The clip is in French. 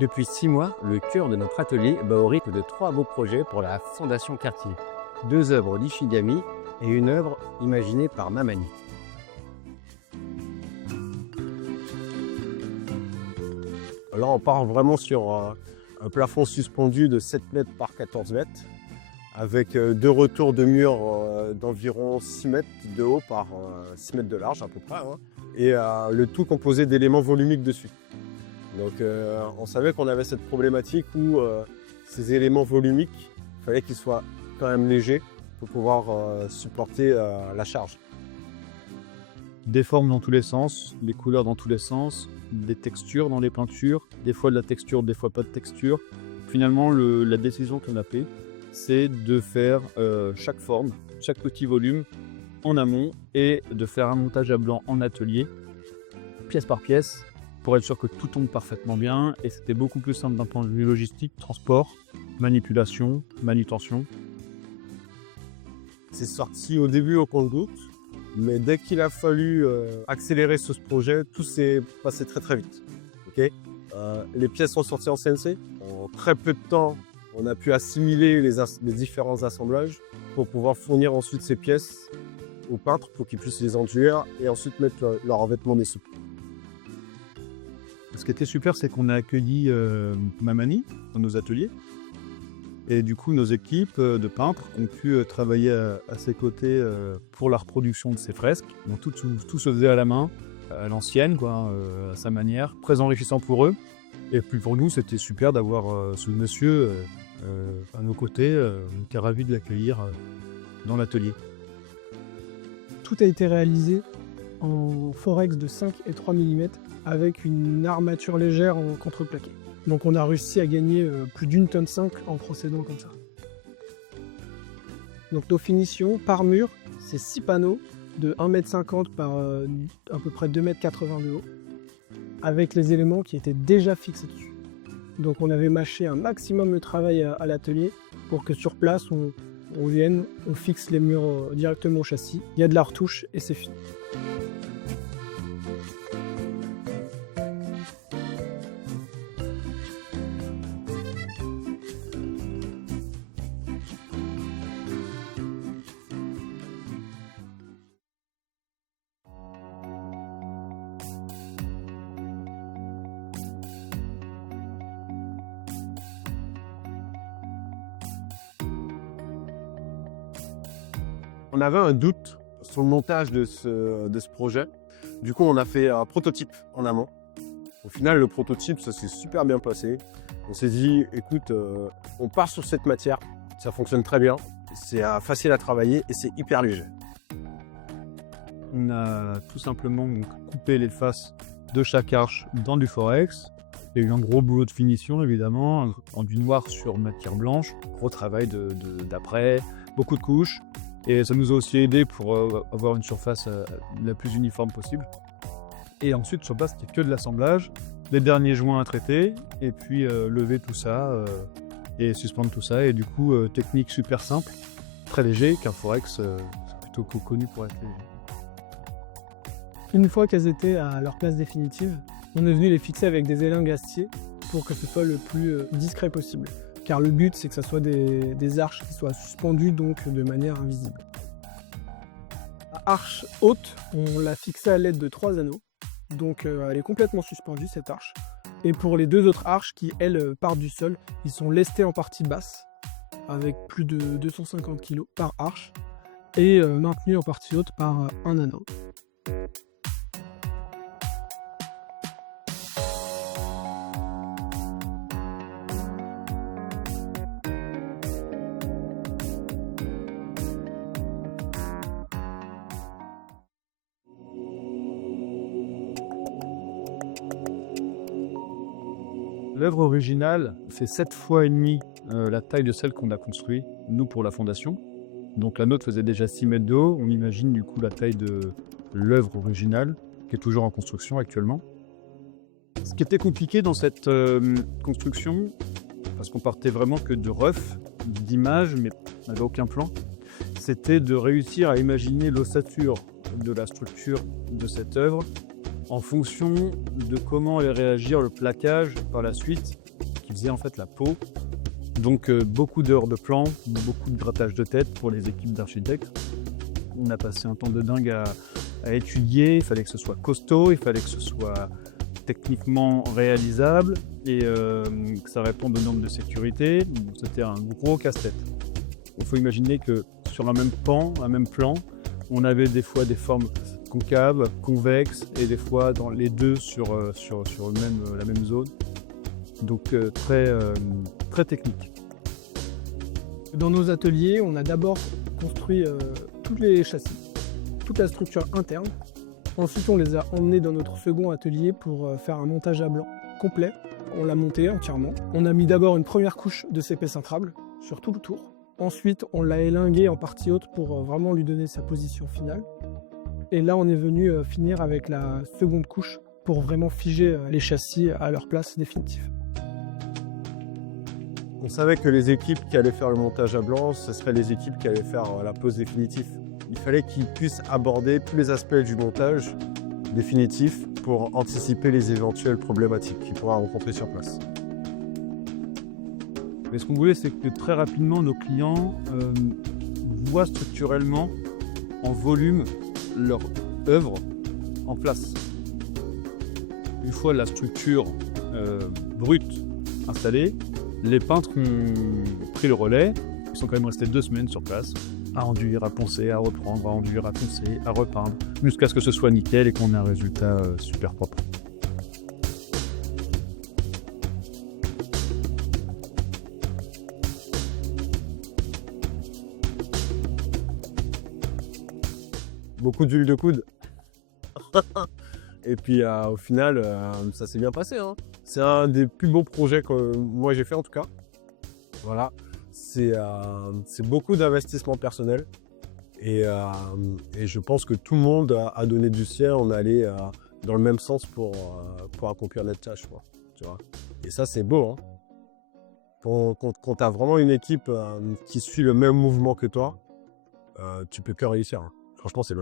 Depuis 6 mois, le cœur de notre atelier bat au rythme de 3 beaux projets pour la Fondation Cartier. 2 œuvres d'Ishigami et une œuvre imaginée par Mamani. Là, on part vraiment sur un plafond suspendu de 7 mètres par 14 mètres, avec 2 retours de murs d'environ 6 mètres de haut par 6 mètres de large à peu près, hein, et le tout composé d'éléments volumiques dessus. Donc on savait qu'on avait cette problématique où ces éléments volumiques, il fallait qu'ils soient quand même légers pour pouvoir supporter la charge. Des formes dans tous les sens, des couleurs dans tous les sens, des textures dans les peintures, des fois de la texture, des fois pas de texture. Finalement, la décision qu'on a prise, c'est de faire chaque forme, chaque petit volume en amont et de faire un montage à blanc en atelier, pièce par pièce, pour être sûr que tout tombe parfaitement bien. Et c'était beaucoup plus simple d'un point de vue logistique, transport, manipulation, manutention. C'est sorti au début au compte-gouttes, mais dès qu'il a fallu accélérer ce projet, tout s'est passé très très vite. Okay, les pièces sont sorties en CNC. En très peu de temps, on a pu assimiler les différents assemblages pour pouvoir fournir ensuite ces pièces aux peintres pour qu'ils puissent les enduire et ensuite mettre leur revêtement dessous. Ce qui était super, c'est qu'on a accueilli Mamani dans nos ateliers. Et du coup, nos équipes de peintres ont pu travailler à ses côtés pour la reproduction de ces fresques. Donc tout se faisait à la main, à l'ancienne, quoi, à sa manière, très enrichissant pour eux. Et puis pour nous, c'était super d'avoir ce monsieur à nos côtés. On était ravis de l'accueillir dans l'atelier. Tout a été réalisé en forex de 5 et 3 mm avec une armature légère en contreplaqué. Donc on a réussi à gagner plus d'1,5 tonne en procédant comme ça. Donc nos finitions par mur, c'est 6 panneaux de 1,50 m par à peu près 2,80 m de haut, avec les éléments qui étaient déjà fixés dessus. Donc on avait mâché un maximum de travail à l'atelier pour que sur place on vienne, on fixe les murs directement au châssis. Il y a de la retouche et c'est fini. On avait un doute sur le montage de ce projet. Du coup, on a fait un prototype en amont. Au final, le prototype, ça s'est super bien passé. On s'est dit, écoute, on part sur cette matière, ça fonctionne très bien, c'est facile à travailler et c'est hyper léger. On a tout simplement coupé les faces de chaque arche dans du forex. Il y a eu un gros boulot de finition, évidemment, en du noir sur matière blanche. Gros travail d'après, beaucoup de couches. Et ça nous a aussi aidé pour avoir une surface la plus uniforme possible. Et ensuite, sur place, c'était que de l'assemblage, les derniers joints à traiter, et puis lever tout ça et suspendre tout ça. Et du coup, technique super simple, très léger, car forex, c'est plutôt connu pour être léger. Une fois qu'elles étaient à leur place définitive, on est venu les fixer avec des élingues acier pour que ce soit le plus discret possible. Car le but, c'est que ce soit des arches qui soient suspendues donc de manière invisible. La arche haute, on l'a fixée à l'aide de 3 anneaux. Donc elle est complètement suspendue, cette arche. Et pour les 2 autres arches qui, elles, partent du sol, ils sont lestés en partie basse, avec plus de 250 kg par arche, et maintenus en partie haute par un anneau. L'œuvre originale fait 7 fois et demi la taille de celle qu'on a construite, nous, pour la fondation. Donc la nôtre faisait déjà 6 mètres de haut. On imagine du coup la taille de l'œuvre originale, qui est toujours en construction actuellement. Ce qui était compliqué dans cette construction, parce qu'on partait vraiment que de rough, d'images, mais on n'avait aucun plan, c'était de réussir à imaginer l'ossature de la structure de cette œuvre en fonction de comment allait réagir le plaquage par la suite faisait en fait la peau. Donc beaucoup d'heures de plan, beaucoup de grattage de tête pour les équipes d'architectes. On a passé un temps de dingue à étudier, il fallait que ce soit costaud, il fallait que ce soit techniquement réalisable et que ça réponde aux normes de sécurité. C'était un gros casse-tête. Il faut imaginer que sur un même pan, un même plan, on avait des fois des formes concaves, convexes et des fois dans les deux sur la même zone. Donc très technique. Dans nos ateliers, on a d'abord construit tous les châssis, toute la structure interne. Ensuite, on les a emmenés dans notre second atelier pour faire un montage à blanc complet. On l'a monté entièrement. On a mis d'abord une première couche de CP cintrable sur tout le tour. Ensuite, on l'a élingué en partie haute pour vraiment lui donner sa position finale. Et là, on est venu finir avec la seconde couche pour vraiment figer les châssis à leur place définitive. On savait que les équipes qui allaient faire le montage à blanc, ce seraient les équipes qui allaient faire la pose définitive. Il fallait qu'ils puissent aborder tous les aspects du montage définitif pour anticiper les éventuelles problématiques qu'ils pourraient rencontrer sur place. Mais ce qu'on voulait, c'est que très rapidement, nos clients voient structurellement, en volume, leur œuvre en place. Une fois la structure brute installée, les peintres ont pris le relais. Ils sont quand même restés 2 semaines sur place, à enduire, à poncer, à reprendre, à enduire, à poncer, à repeindre, jusqu'à ce que ce soit nickel et qu'on ait un résultat super propre. Beaucoup d'huile de coude. Et puis au final, ça s'est bien passé. Hein. C'est un des plus beaux projets que moi j'ai fait en tout cas. Voilà. C'est beaucoup d'investissement personnel. Et je pense que tout le monde a donné du sien. On est allé dans le même sens pour accomplir notre tâche. Tu vois. Et ça, c'est beau. Hein. Quand tu as vraiment une équipe qui suit le même mouvement que toi, tu peux que réussir. Hein. Franchement, c'est